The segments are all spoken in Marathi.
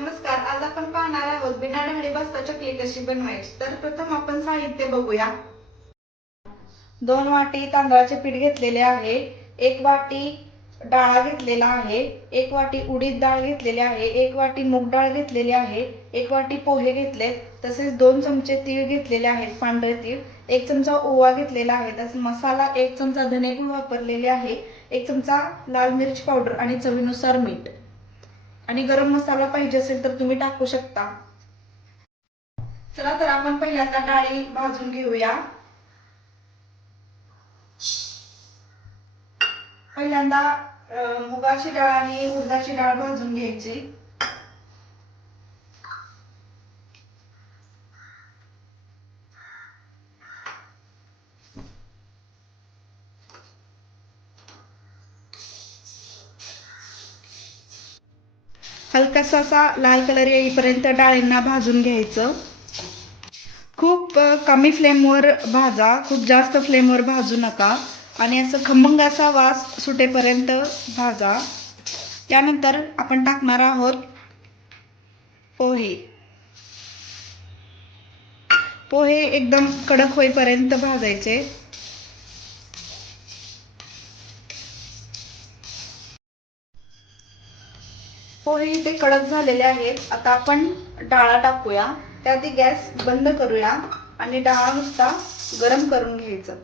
नमस्कार आज आपण पाहणार आहोत बिना डहाळी बसता चकली कशी बनवायची. तर प्रथम आपण साहित्य बघूया. दोन वाटी तांदळाचे पीठ घेतलेले आहे. एक वाटी डाळ घेतलेला आहे. एक वाटी उडीद डाळ घेतलेली आहे. एक वाटी मूग डाळ घेतलेली आहे. एक वाटी पोहे घेतले तसेच दोन चमचे तीळ घेतलेले आहेत पांढरे तीळ. एक चमचा ओवा घेतलेला आहे. तसेच मसाला एक चमचा धनेगूळ वापरलेले आहे. एक चमचा लाल मिरची पावडर आणि चवीनुसार मीठ. आणि गरम मसाला पाहिजे असेल तर तुम्ही टाकू शकता. चला तर आपण पहिल्यांदा डाळी भाजून घेऊया. पहिल्यांदा मुगाची डाळ आणि उडदाची डाळ भाजून घ्यायची. हलकासा असा लाल कलर येईपर्यंत डाळींना भाजून घ्यायचं. खूप कमी फ्लेमवर भाजा खूप जास्त फ्लेमवर भाजू नका. आणि असं खमंग असा वास सुटेपर्यंत भाजा. त्यानंतर आपण टाकणार आहोत पोहे. पोहे एकदम कडक होईपर्यंत भाजायचे. पोहे इथे कडक झालेले आहेत. आता आपण डाळा टाकूया. त्याआधी गॅस बंद करूया आणि डाळा नुसता गरम करून घ्यायचं.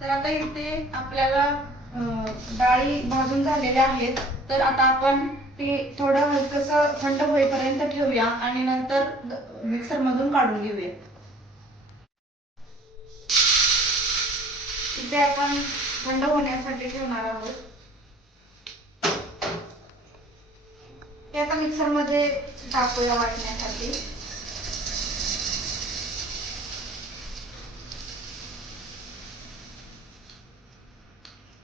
तर आता इथे आपल्याला डाळी भाजून झालेल्या आहेत. तर आता आपण ते थोडं हलकस थंड होईपर्यंत ठेवूया आणि नंतर मिक्सर मधून काढून घेऊया. इथे आपण थंड होण्यासाठी ठेवणार आहोत. ते आता मिक्सरमध्ये टाकूया वाटण्यासाठी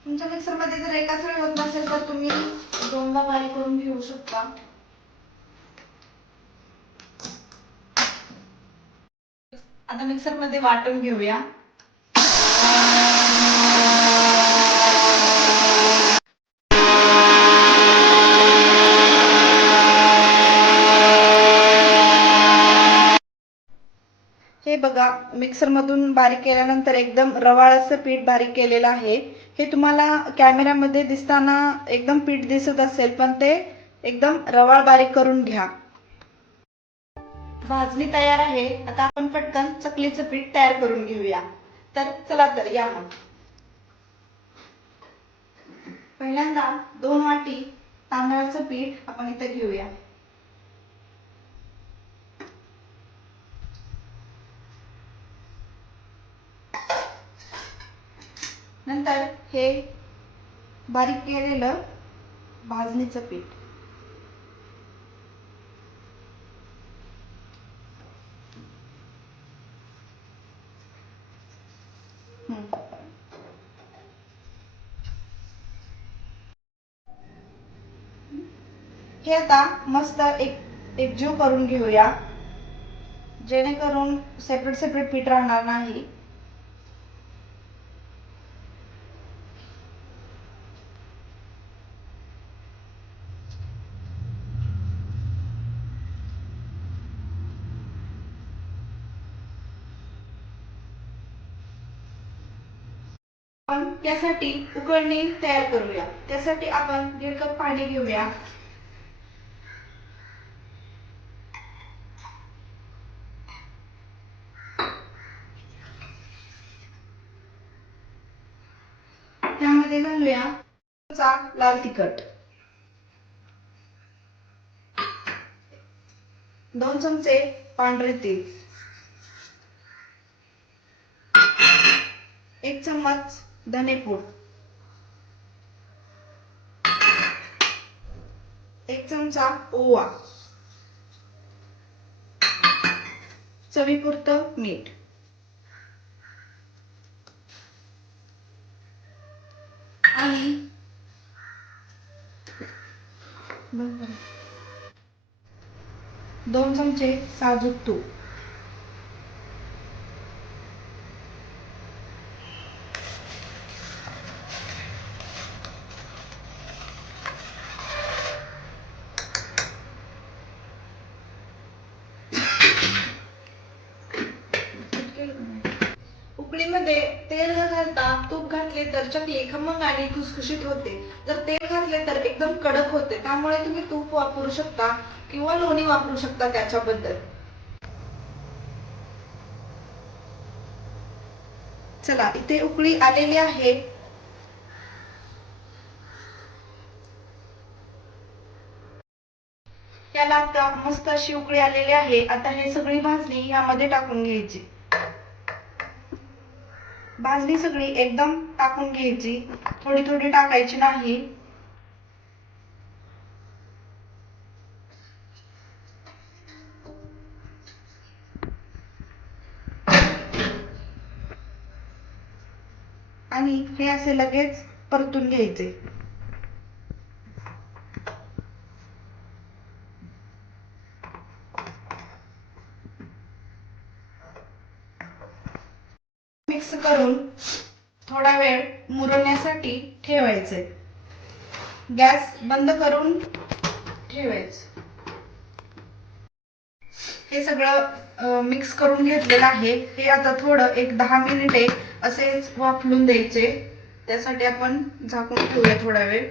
तुमच्या मिक्सरमध्ये जर एकाच वेळी होत नसेल तर तुम्ही दोनदा बारीक करून घेऊ शकता. आता मिक्सरमध्ये वाटून घेऊया. हे बघा मिक्सर मधून बारीक केल्यानंतर एकदम रवाळ असं पीठ बारीक केलेलं आहे. हे तुम्हाला कॅमेऱ्यामध्ये दिसताना एकदम पीठ दिसत असेल पण ते एकदम रवाळ बारीक करून घ्या. भाजणी तयार आहे. आता आपण पटकन चकलीचं पीठ तयार करून घेऊया. तर चला तर या मग. पहिल्यांदा दोन वाटी तांदळाचं पीठ आपण इथं घेऊया. नंतर हे बारीक केलेलं भाजणीचं पीठ. हम्म. हे आता मस्त एक एकजीव करून घेऊया. जेणेकरून सेपरेट सेपरेट पीठ राहणार नाही. आपण त्यासाठी उकळणी तयार करूया. त्यासाठी आपण दीड कप पाणी घेऊया. त्यामध्ये घालूया लाल तिखट. दोन चमचे पांढरे तीळ. एक चम्मच धनेपूड. एक चमचा ओवा. चवीपुरतं मीठ. आणि दोन चमचे साजूक तूप. चकलीमध्ये तेल न घालता तूप घातले तर चकली खमंग आणि खुसखुशीत होते. जर तेल घातले तर एकदम कडक होते. त्यामुळे तुम्ही तूप वापरू शकता किंवा लोणी वापरू शकता त्याच्याबद्दल. चला इथे उकळी आलेली आहे. याला आता मस्त अशी उकळी आलेली आहे. आता हे सगळी भाजणी यामध्ये टाकून घ्यायची. भाजणी सगळी एकदम टाकून घ्यायची. थोडी थोडी टाकायची नाही. आणि हे असे लगेच परतून घ्यायचे मिक्स करून थोडा वेळ मुरण्यासाठी ठेवायचे. गॅस बंद करून ठेवायचं. हे सगळं मिक्स करून घेतलेलं आहे. हे आता थोडं एक दहा मिनिटे असेच वाफलून द्यायचे. त्यासाठी आपण झाकून ठेवूया थोडा वेळ.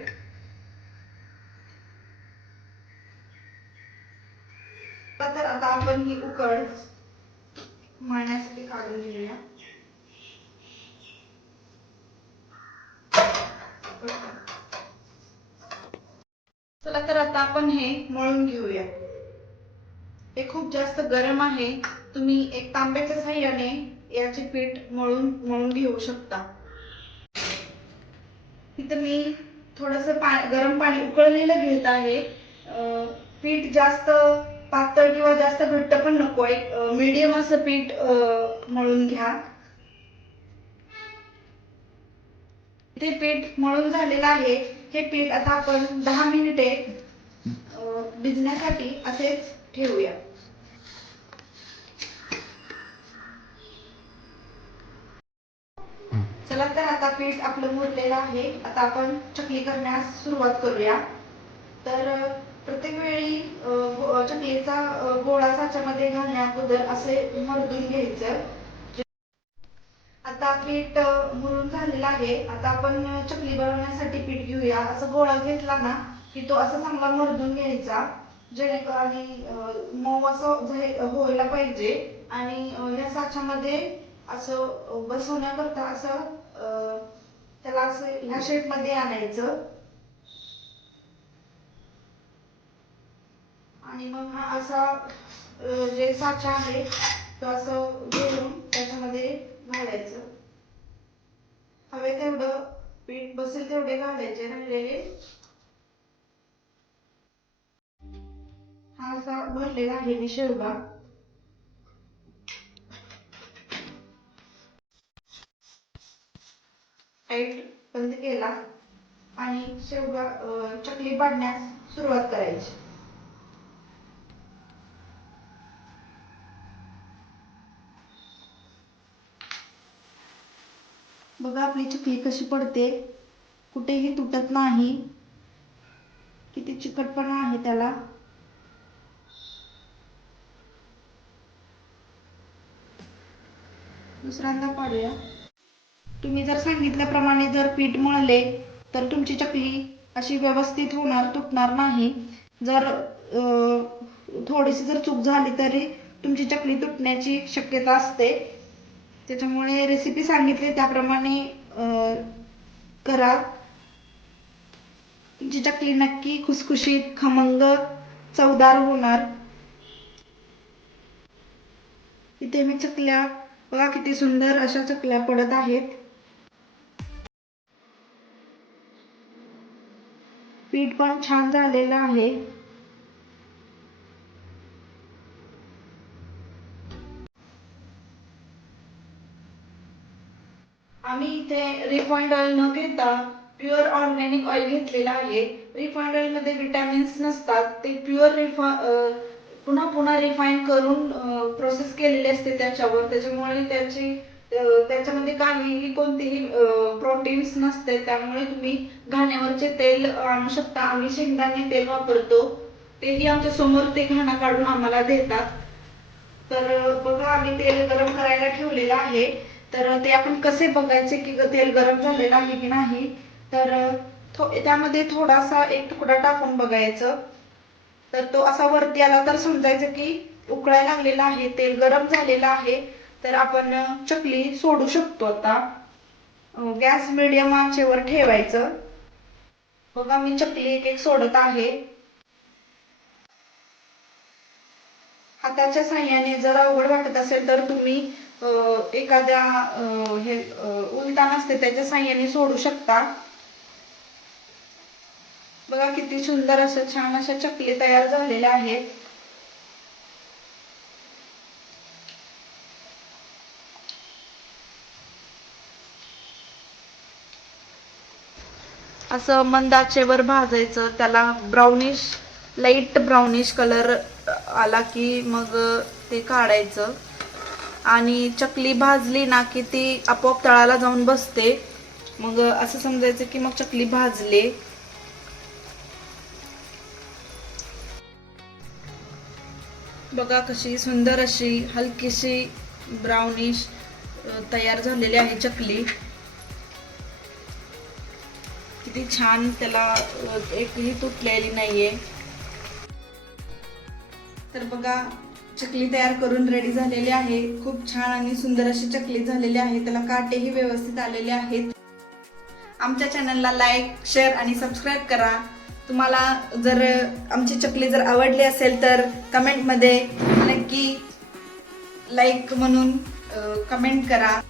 तर आता आपण ही उकळ मळण्यासाठी काढून घेऊया. चला तर आता आपण हे मळून घेऊया. हे खूप जास्त गरम आहे. तुम्ही एक तांब्याच्या साह्याने याचे पीठ मळून मळून घेऊ शकता. तिथं मी थोडस पा गरम पाणी उकळलेलं घेत आहे. पीठ जास्त पातळ किंवा जास्त घट्ट पण नको आहे. मीडियम असं पीठ मळून घ्या. ते पीठ मळून झालेलं आहे. हे पीठ आता आपण दहा मिनिटे भिजण्यासाठी असेच ठेवूया. चला तर आता पीठ आपलं मुरलेलं आहे. आता आपण चकली करण्यास सुरुवात करूया. तर प्रत्येक वेळी चकलीचा गोळा साच्यामध्ये घालण्या अगोदर असे मर्दून घ्यायचं. आहे. आता आपण चकली बनवण्यासाठी पीठ घेऊया. असं गोळा घेतला ना की तो असा चांगला मर्दून घ्यायचा जेणेकरून आणि मऊ असं व्हायला पाहिजे. आणि या साच्यामध्ये असं बसवण्याकरता असं त्याला असं ह्या शेपमध्ये आणायचं. आणि मग हा असा जे साचा आहे तो असं भरलेला आहे मी शेवगा टाईट बंद केला आणि शेवगा चकली पाडण्यास सुरुवात करायची. बघा आपली चकली कशी पडते. कुठेही तुटत नाही. किती चिकटपणा आहे त्याला. दुसऱ्यांदा पाडूया. तुम्ही जर सांगितल्याप्रमाणे जर पीठ मळले तर तुमची चकली अशी व्यवस्थित होणार तुटणार नाही. जर थोडीशी जर चूक झाली तरी तुमची चकली तुटण्याची शक्यता असते. त्याच्यामुळे रेसिपी सांगितली त्याप्रमाणे करा. तुमची चकली नक्की खुसखुशीत खमंग चवदार होणार. इथे मी चकल्या बघा किती सुंदर अशा चकल्या पडत आहेत. पीठ पण छान झालेलं आहे. आम्ही इथे रिफाइंड ऑइल न घेता प्युअर ऑर्गॅनिक ऑइल घेतलेलं आहे. रिफाइंड ऑइलमध्ये विटॅमिन्स नसतात ते प्युअर रिफा पुन्हा पुन्हा रिफाईन करून प्रोसेस केलेली असते त्याच्यावर. त्याच्यामुळे त्याची त्याच्यामध्ये काहीही कोणतेही प्रोटीन्स नसते. त्यामुळे तुम्ही घाण्यावरचे तेल आणू शकता. आम्ही शेंगदाणे तेल वापरतो. तेही आमच्यासमोर ते घाणा काढून आम्हाला देतात. तर बघा आम्ही तेल गरम करायला ठेवलेलं आहे. तर ते आपण कसे बघायचे की तेल गरम झालेलं आहे की नाही? तर थो- त्यामध्ये थोडासा एक तुकडा टाकून बघायचं. तर तो असा वरती आला तर समजायचं की उकळायला लागलेला आहे तेल गरम झालेलं आहे. तर आपण चकली सोडू शकतो आता. गॅस मिडियम आचेवर ठेवायचं. बघा मी चकली एक एक सोडत आहे. हाताच्या साह्याने जर अवघड वाटत असेल तर तुम्ही एखाद्या हे अं, असते त्याच्या साह्याने सोडू शकता. बघा किती सुंदर असं छान अशा चकली तयार झालेल्या आहेत. असं मंदाचेवर भाजायचं त्याला ब्राउनिश लाइट ब्राउनिश कलर आला की मग ते काढायचं. आणि चकली भाजली ना की ती आपोआप तळाला जाऊन बसते. मग असं समजायचं की मग चकली भाजले. बघा कशी सुंदर अशी हलकीशी ब्राउनिश तयार झालेली आहे चकली. किती छान त्याला एकही तुटलेली नाहीये. तर बघा चकली तयार करून रेडी झालेली आहे. खूप छान आणि सुंदर अशी चकली झालेली आहे. त्याला काटेही व्यवस्थित आलेले आहेत. आमच्या चॅनलला लाईक शेअर आणि सबस्क्राईब करा. तुम्हाला जर आमची चकली जर आवडली असेल तर कमेंटमध्ये नक्की लाईक म्हणून कमेंट करा.